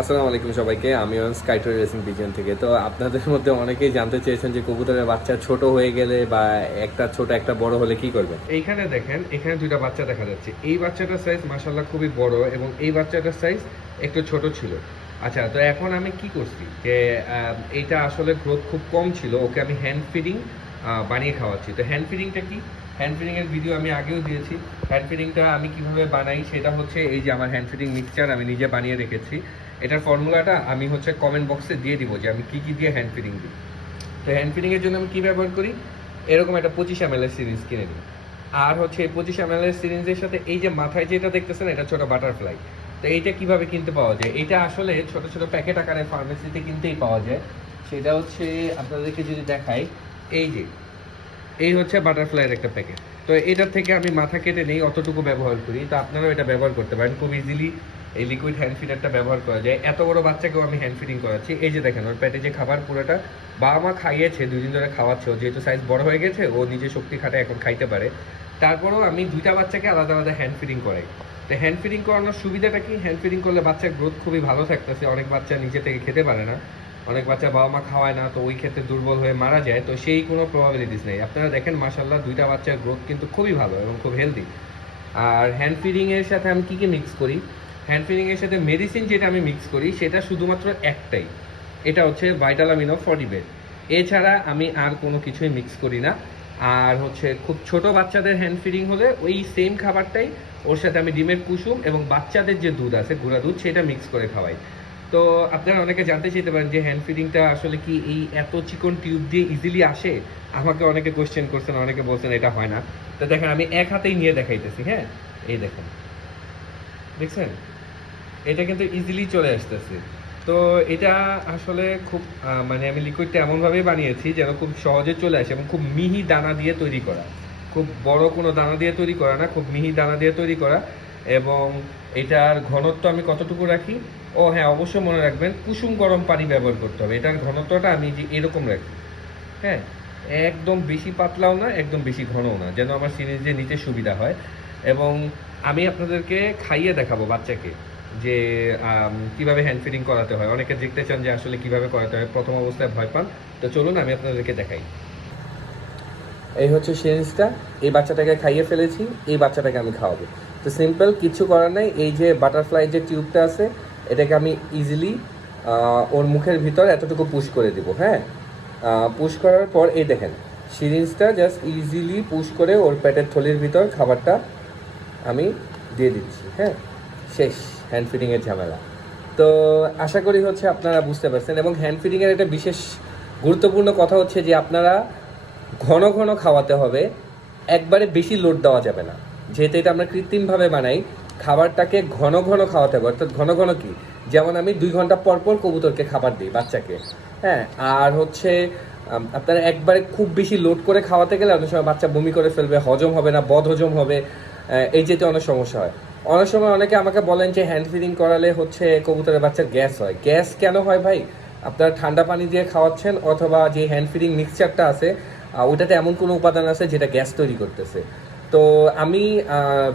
আসসালামু আলাইকুম সবাইকে, আমি স্কাইটো রেসিং পিজন থেকে। তো আপনাদের মধ্যে অনেকেই জানতে চেয়েছেন যে কবুতরের বাচ্চা ছোট হয়ে গেলে বা একটা ছোট, একটা বড় হলে কি করবেন? এইখানে দেখেন, এখানে দুইটা বাচ্চা দেখা যাচ্ছে। এই বাচ্চাটার সাইজ মাশাল্লাহ খুবই বড় এবং এই বাচ্চাটার সাইজ একটু ছোট ছিল। আচ্ছা তো এখন আমি কি করছি যে এইটা আসলে গ্রোথ খুব কম ছিল, ওকে আমি হ্যান্ড ফিডিং বানিয়ে খাওয়াচ্ছি। তো হ্যান্ড ফিডিংটা কি? হ্যান্ড ফিডিং এর ভিডিও আমি আগেও দিয়েছি। হ্যান্ড ফিডিংটা আমি কীভাবে বানাই সেটা হচ্ছে এই যে আমার হ্যান্ড ফিডিং মিক্সচার আমি নিজে বানিয়ে রেখেছি। এটার ফর্মুলাটা আমি হচ্ছে কমেন্ট বক্সে দিয়ে দিব যে আমি কি কি দিয়ে হ্যান্ড ফিডিং দিই। তো হ্যান্ড ফিডিং এর জন্য আমি কি ব্যবহার করি? এরকম একটা পঁচিশ এম সিরিজ কিনে নিই। আর হচ্ছে এই পঁচিশ এম সিরিজের সাথে এই যে মাথায় যেটা দেখতেছেন, এটা ছোট বাটারফ্লাই তো এইটা কীভাবে কিনতে পাওয়া যায়? এটা আসলে ছোট ছোট প্যাকেট আকারে ফার্মেসিতে কিনতেই পাওয়া যায়। সেটা হচ্ছে আপনাদেরকে যদি দেখাই, এই যে, এই হচ্ছে বাটারফ্লাইয়ের একটা প্যাকেট তো এটার থেকে আমি মাথা কেটে নেই, অতটুকু ব্যবহার করি। তো আপনারাও এটা ব্যবহার করতে পারেন। খুব ইজিলি এই লিকুইড হ্যান্ড ফিডারটা ব্যবহার করা যায়। এত বড় বাচ্চাকেও আমি হ্যান্ড ফিডিং করাচ্ছি। এই যে দেখেন, ওর পেটে যে খাবার পুরোটা, বাবা মা খাইয়েছে দুই দিন ধরে খাওয়াচ্ছে। ও যেহেতু সাইজ বড় হয়ে গেছে, ও নিজে শক্তি খাটে এখন খাইতে পারে। তারপরেও আমি দুইটা বাচ্চাকে আলাদা আলাদা হ্যান্ড ফিডিং করাই। তো হ্যান্ড ফিডিং করানোর সুবিধাটা কি? হ্যান্ড ফিডিং করলে বাচ্চার গ্রোথ খুবই ভালো থাকতেছে। অনেক বাচ্চা নিজে থেকে খেতে পারে না। অনেক বাচ্চা বাবা মা খাওয়ায় না, তো ওই ক্ষেত্রে দুর্বল হয়ে মারা যায়। তো সেই কোনো প্রবাবিলিটিস নেই। আপনারা দেখেন মাসাল্লাহ দুইটা বাচ্চার গ্রোথ কিন্তু খুবই ভালো এবং খুব হেলদি আর হ্যান্ড ফিডিং এর সাথে আমি কী কী মিক্স করি? হ্যান্ড ফিডিং এর সাথে মেডিসিন যেটা আমি মিক্স করি, সেটা শুধুমাত্র একটাই। এটা হচ্ছে ভাইটালামিনো ফর্টিবেট এছাড়া আমি আর কোনো কিছুই মিক্স করি না। আর হচ্ছে খুব ছোট বাচ্চাদের হ্যান্ড ফিডিং হলে ওই সেম খাবারটাই ওর সাথে আমি ডিমের কুসুম এবং বাচ্চাদের যে দুধ আছে, গুঁড়া দুধ, সেটা মিক্স করে খাওয়াই। তো আপনারা অনেকে জানতে চাইতে পারেন যে হ্যান্ড ফিডিংটা আসলে কি এই এত চিকন টিউব দিয়ে ইজিলি আসে? আমাকে অনেকে কোয়েশ্চেন করছেন, অনেকে বলছেন এটা হয় না। তো দেখেন, আমি এক হাতেই নিয়ে দেখাইতেছি হ্যাঁ? এই দেখেন। দেখছেন? এটা কিন্তু ইজিলি চলে আসতেছে। তো এটা আসলে খুব মানে আমি লিকুইডটা এমনভাবেই বানিয়েছি যেন খুব সহজে চলে আসে এবং খুব মিহি দানা দিয়ে তৈরি করা। খুব বড় কোনো দানা দিয়ে তৈরি করা না, খুব মিহি দানা দিয়ে তৈরি করা এবং এটার ঘনত্ব আমি কতটুকু রাখি? ও হ্যাঁ অবশ্যই মনে রাখবেন, কুসুম গরম পানি ব্যবহার করতে হবে। এটার ঘনত্বটা আমি যে এরকম রাখি। হ্যাঁ একদম বেশি পাতলাও না, একদম বেশি ঘনও না, যেন আমার সিরিজে নিতে সুবিধা হয়। এবং আমি আপনাদেরকে খাইয়ে দেখাবো বাচ্চাকে। যে কীভাবে হ্যান্ড ফিডিং করাতে হয়? অনেকে দেখতে চান যে আসলে কীভাবে করাতে হয়, প্রথম অবস্থায় ভয় পান। তো চলুন, আমি আপনাদেরকে দেখাই। এই হচ্ছে সিরিজটা এই বাচ্চাটাকে খাইয়ে ফেলেছি, এই বাচ্চাটাকে আমি খাওয়াবো। তো সিম্পল কিছু করার নাই। এই যে বাটারফ্লাই যে টিউবটা আছে, এটাকে আমি ইজিলি ওর মুখের ভিতর এতটুকু পুশ করে দিব হ্যাঁ? পুশ করার পর এই দেখেন সিরিঞ্জটা জাস্ট ইজিলি পুশ করে ওর পেটের থলির ভিতর খাবারটা আমি দিয়ে দিচ্ছি হ্যাঁ? শেষ। হ্যান্ড ফিডিংয়ের ঝামেলা। তো আশা করি হচ্ছে আপনারা বুঝতে পারছেন এবং হ্যান্ড ফিডিংয়ের একটা বিশেষ গুরুত্বপূর্ণ কথা হচ্ছে যে আপনারা ঘন ঘন খাওয়াতে হবে, একবারে বেশি লোড দেওয়া যাবে না। যেহেতু এটা আমরা কৃত্রিমভাবে বানাই, খাবারটাকে ঘন ঘন খাওয়াতে হবে, অর্থাৎ ঘন ঘন কি? যেমন আমি দুই ঘণ্টা পর পর কবুতরকে খাবার দিই বাচ্চাকে হ্যাঁ? আর হচ্ছে আপনারা একবারে খুব বেশি লোড করে খাওয়াতে গেলে অনেক সময় বাচ্চা বমি করে ফেলবে, হজম হবে না বদ হজম হবে এই যেতে অনেক সমস্যা হয়। অনেক সময় অনেকে আমাকে বলেন যে হ্যান্ড ফিডিং করালে হচ্ছে কবুতরের বাচ্চার গ্যাস হয়। গ্যাস কেন হয় ভাই? আপনারা ঠান্ডা পানি দিয়ে খাওয়াচ্ছেন অথবা যে হ্যান্ড ফিডিং মিক্সচারটা আছে ওটাতে এমন কোনো উপাদান আছে যেটা গ্যাস তৈরি করতেছে। তো আমি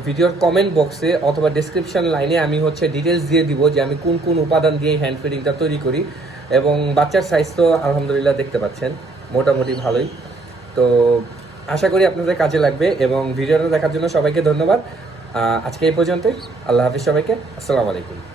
ভিডিওর কমেন্ট বক্সে অথবা ডিসক্রিপশন লাইনে আমি হচ্ছে ডিটেলস দিয়ে দিব যে আমি কোন কোন উপাদান দিয়ে হ্যান্ড ফিডিংটা তৈরি করি এবং বাচ্চার সাইজ তো আলহামদুলিল্লাহ দেখতে পাচ্ছেন, মোটামুটি ভালোই। তো আশা করি আপনাদের কাজে লাগবে এবং ভিডিওটা দেখার জন্য সবাইকে ধন্যবাদ। আজকে এই পর্যন্তই। আল্লাহ হাফিজ সবাইকে। আসসালামু আলাইকুম।